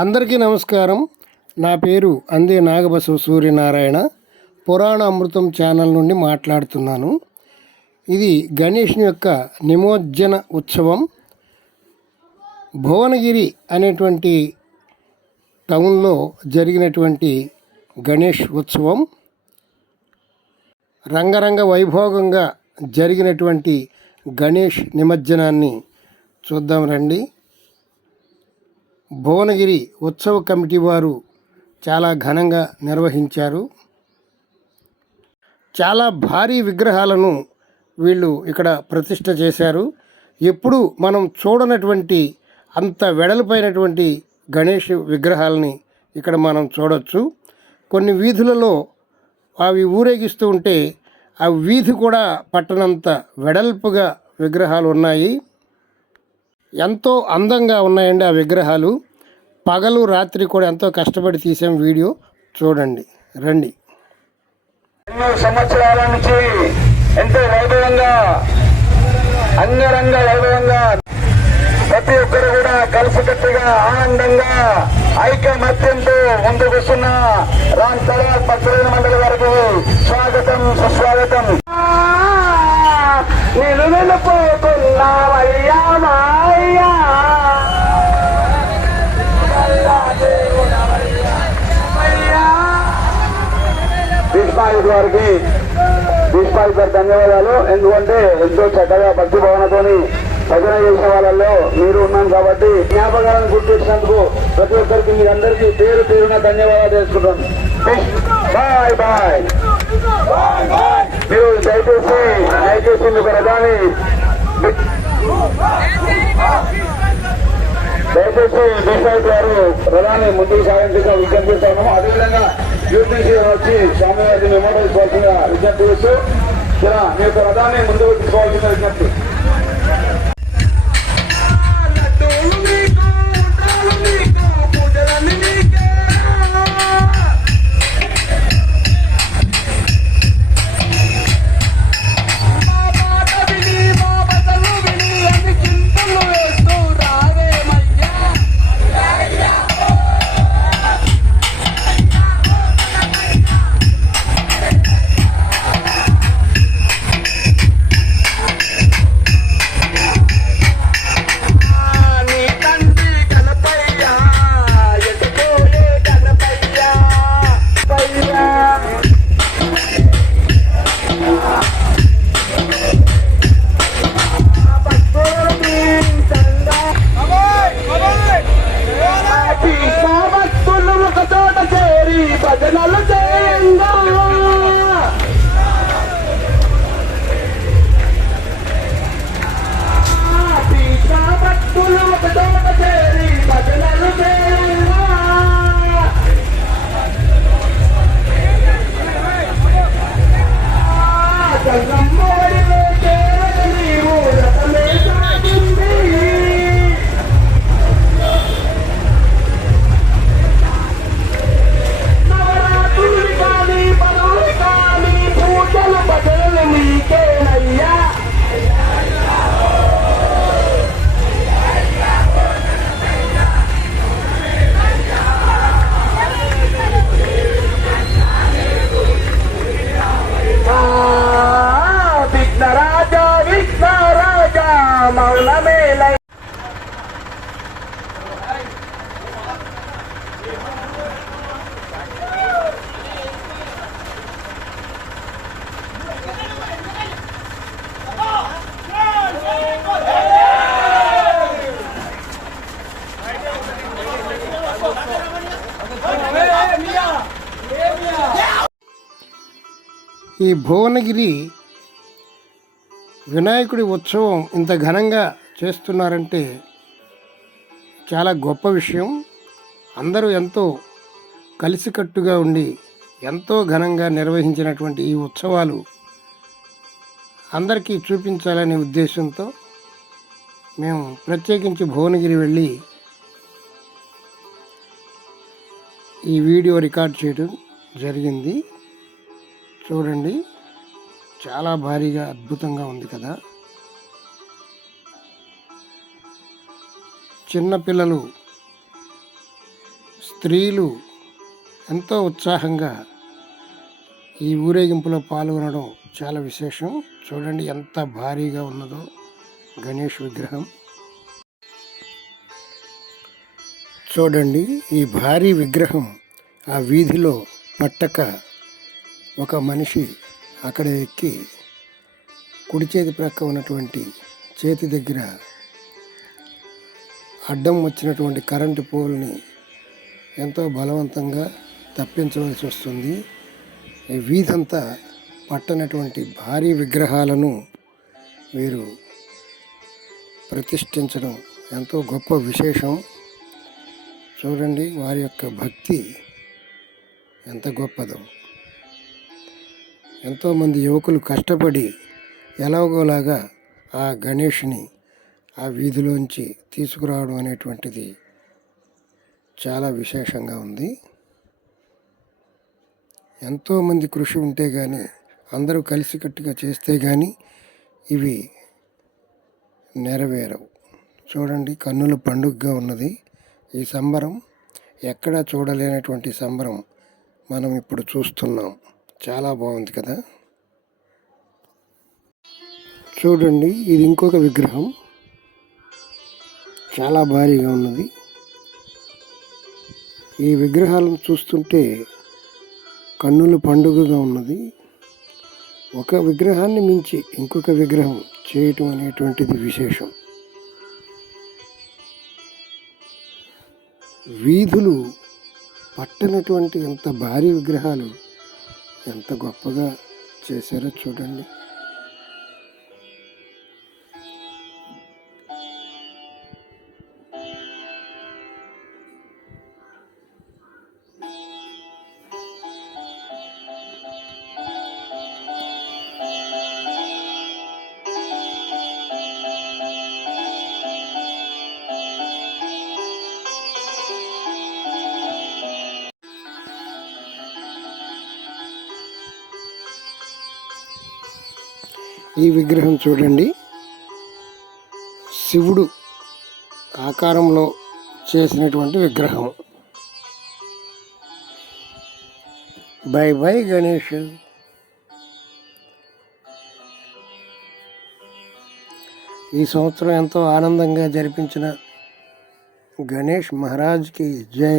అందరికీ నమస్కారం. నా పేరు అందే నాగబసవ సూర్యనారాయణ. పురాణ అమృతం ఛానల్ నుండి మాట్లాడుతున్నాను. ఇది గణేష్ని యొక్క నిమజ్జన ఉత్సవం. భువనగిరి అనేటువంటి టౌన్లో జరిగినటువంటి గణేష్ ఉత్సవం రంగరంగ వైభోగంగా జరిగినటువంటి గణేష్ నిమజ్జనాన్ని చూద్దాం రండి. భువనగిరి ఉత్సవ కమిటీ వారు చాలా ఘనంగా నిర్వహించారు. చాలా భారీ విగ్రహాలను వీళ్ళు ఇక్కడ ప్రతిష్ఠ చేశారు. ఎప్పుడు మనం చూడనటువంటి అంత వెడల్పైనటువంటి గణేష్ విగ్రహాలని ఇక్కడ మనం చూడవచ్చు. కొన్ని వీధులలో అవి ఊరేగిస్తూ ఉంటే ఆ వీధి కూడా పట్టనంత వెడల్పుగా విగ్రహాలు ఉన్నాయి. ఎంతో అందంగా ఉన్నాయండి ఆ విగ్రహాలు. పగలు రాత్రి కూడా ఎంతో కష్టపడి తీసాం. వీడియో చూడండి రండి. ఎన్నో సంవత్సరాల నుంచి ఎంతో వైభవంగా అంగరంగ వైభవంగా ప్రతి ఒక్కరు కూడా కలిసికట్టుగా ఆనందంగా ఐకమత్యంతో ముందుకు వస్తున్న రామ్ తలాల్ పచ్చరైన మండలి వరకు స్వాగతం సుస్వాగతం. నేను నిలుపుకున్నావయ్యా మాయ్యా భీష్మాయుడు గారికి భీష్మాయుడు గారి ధన్యవాదాలు. ఎందుకంటే ఎంతో చక్కగా భక్తి భావనతోని భజన చేసిన వాళ్ళల్లో మీరు ఉన్నాను కాబట్టి జ్ఞాపకాలను గుర్తించినందుకు ప్రతి ఒక్కరికి మీరందరికీ పేరు పేరున ధన్యవాదాలు తెలుసుకుంటాను. Bye bye. మీరు దయచేసి మీకు రథాన్ని దయచేసి భీష్మాయుడు గారు రథాన్ని ముందుకు సాగించగా విజ్ఞప్తిస్తాము. అదేవిధంగా యూపీసీ వచ్చి స్వామివారిని మెమోరియల్ తీసుకోవాల్సిన విజ్ఞప్తి చేస్తూ మీ యొక్క రథాన్ని ముందుకు తీసుకోవాల్సిన విజ్ఞప్తి. ఈ భువనగిరి వినాయకుడి ఉత్సవం ఇంత ఘనంగా చేస్తున్నారంటే చాలా గొప్ప విషయం. అందరూ ఎంతో కలిసికట్టుగా ఉండి ఎంతో ఘనంగా నిర్వహించినటువంటి ఈ ఉత్సవాలు అందరికీ చూపించాలనే ఉద్దేశంతో మేము ప్రత్యేకించి భువనగిరి వెళ్ళి ఈ వీడియో రికార్డ్ చేయడం జరిగింది. చూడండి, చాలా భారీగా అద్భుతంగా ఉంది కదా. చిన్నపిల్లలు స్త్రీలు ఎంతో ఉత్సాహంగా ఈ ఊరేగింపులో పాల్గొనడం చాలా విశేషం. చూడండి ఎంత భారీగా ఉన్నదో గణేష్ విగ్రహం. చూడండి ఈ భారీ విగ్రహం ఆ వీధిలో పట్టక ఒక మనిషి అక్కడ ఎక్కి కుడి చేతి ప్రక్క ఉన్నటువంటి చేతి దగ్గర అడ్డం వచ్చినటువంటి కరెంటు పోల్ని ఎంతో బలవంతంగా తప్పించవలసి వస్తుంది. ఈ వీధంతా పట్టనటువంటి భారీ విగ్రహాలను వీరు ప్రతిష్ఠించడం ఎంతో గొప్ప విశేషం. చూడండి వారి యొక్క భక్తి ఎంత గొప్పదో. ఎంతోమంది యువకులు కష్టపడి ఎలాగోలాగా ఆ గణేష్ని ఆ వీధిలోంచి తీసుకురావడం అనేటువంటిది చాలా విశేషంగా ఉంది. ఎంతోమంది కృషి ఉంటే కానీ, అందరూ కలిసికట్టుగా చేస్తే కానీ ఇవి నెరవేరవు. చూడండి కన్నుల పండుగగా ఉన్నది ఈ సంబరం. ఎక్కడా చూడలేనటువంటి సంబరం మనం ఇప్పుడు చూస్తున్నాం. చాలా బాగుంది కదా. చూడండి ఇది ఇంకొక విగ్రహం, చాలా భారీగా ఉన్నది. ఈ విగ్రహాలను చూస్తుంటే కన్నుల పండుగగా ఉన్నది. ఒక విగ్రహాన్ని మించి ఇంకొక విగ్రహం చేయటం అనేటువంటిది విశేషం. వీధులు పట్టనటువంటి ఎంత భారీ విగ్రహాలు ఎంత గొప్పగా చేశారో చూడండి. ఈ విగ్రహం చూడండి, శివుడు ఆకారంలో చేసినటువంటి విగ్రహం. By by Ganesh. ఈ సంవత్సరం ఎంతో ఆనందంగా జరిపించిన గణేష్ మహారాజ్కి జై.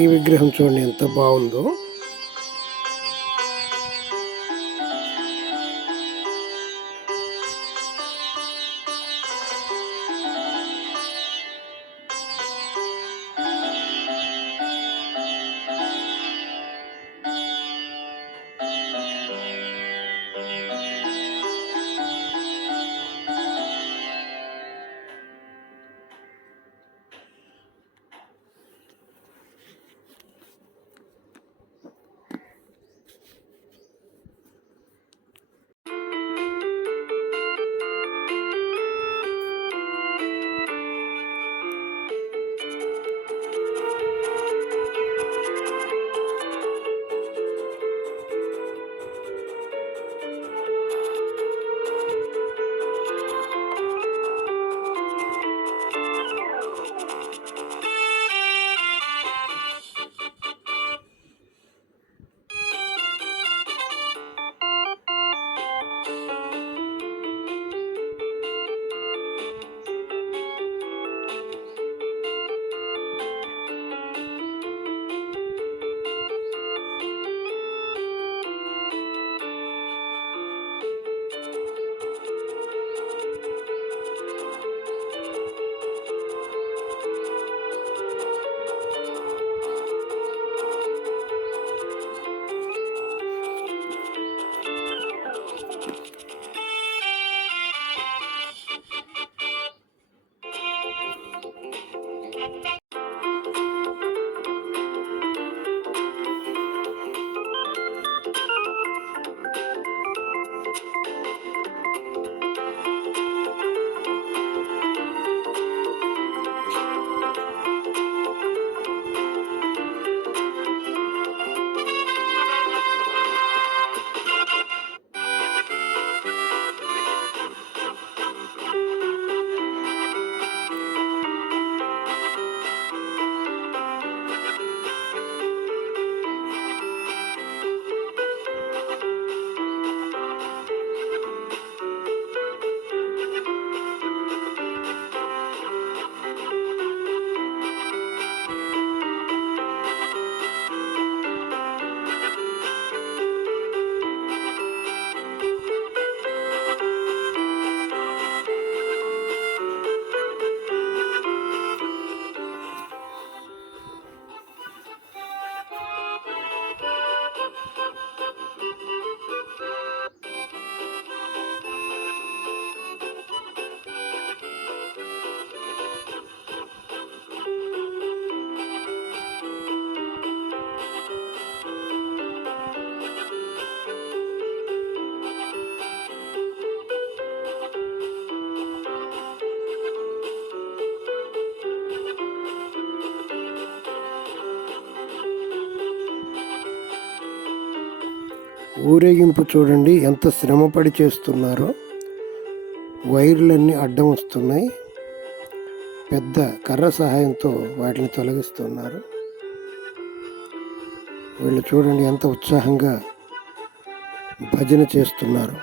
ఈ విగ్రహం చూడండి ఎంత బాగుందో. ఊరేగింపు చూడండి ఎంత శ్రమపడి చేస్తున్నారో. వైర్లన్నీ అడ్డం వస్తున్నాయి. పెద్ద కర్ర సహాయంతో వాటిని తొలగిస్తున్నారు. వీళ్ళు చూడండి ఎంత ఉత్సాహంగా భజన చేస్తున్నారు.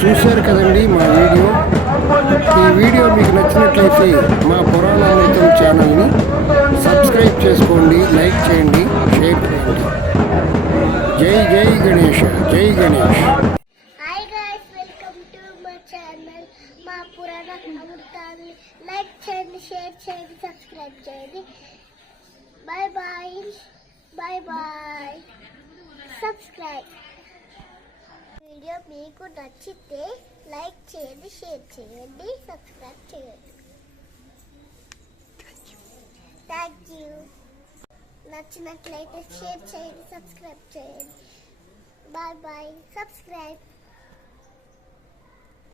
చూశారు కదండి మా వీడియో. ఈ వీడియో మీకు నచ్చినట్లయితే మా పురాణామృతం ఛానల్ని సబ్స్క్రైబ్ చేసుకోండి, లైక్ చేయండి, షేర్ చేయండి. జై జై గణేష్, జై Ganesh. Hi guys, welcome to my channel. మా పురాణ అమృతాన్ని లైక్ చేయండి, షేర్ చేయండి, సబ్స్క్రైబ్ చేయండి. Bye bye, bye bye. Subscribe. Video మీకు నచ్చితే లైక్ చేయండి, షేర్ చేయండి, సబ్స్క్రైబ్ చేయండి. Thank you. నచ్చినట్లయితే షేర్ చేయండి, సబ్స్క్రైబ్ చేయండి. Bye bye. సబ్స్క్రైబ్.